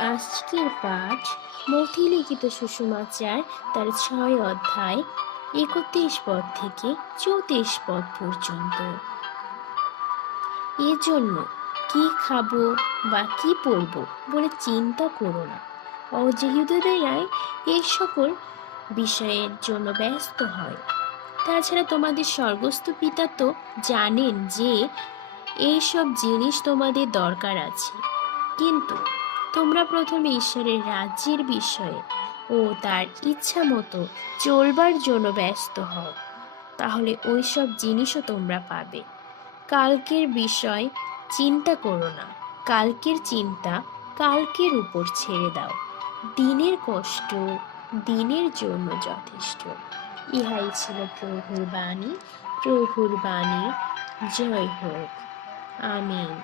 আজকের পাঠ মথি লিখিত সুষমাচার তার ৬ অধ্যায় ৩১ পদ থেকে ৩৪ পদ পর্যন্ত। এজন্য কি খাবো বা কি পরবো বলে চিন্তা করো না, অযহুদীরাই এই সকল বিষয়ের জন্য ব্যস্ত হয়। তাছাড়া তোমাদের স্বর্গস্থ পিতা তো জানেন যে এইসব জিনিস তোমাদের দরকার আছে। কিন্তু তোমরা প্রথমে ঈশ্বরের রাজ্যের বিষয়ে ও তার ইচ্ছা মতো চলবার জন্য ব্যস্ত হও, তাহলে ওই সব জিনিসও তোমরা পাবে। কালকের বিষয় চিন্তা করো না, কালকের চিন্তা কালকের উপর ছেড়ে দাও। দিনের কষ্ট দিনের জন্য যথেষ্ট। ইহাই ছিল প্রভুর বাণী। প্রভুর বাণী জয় হোক। আমিন।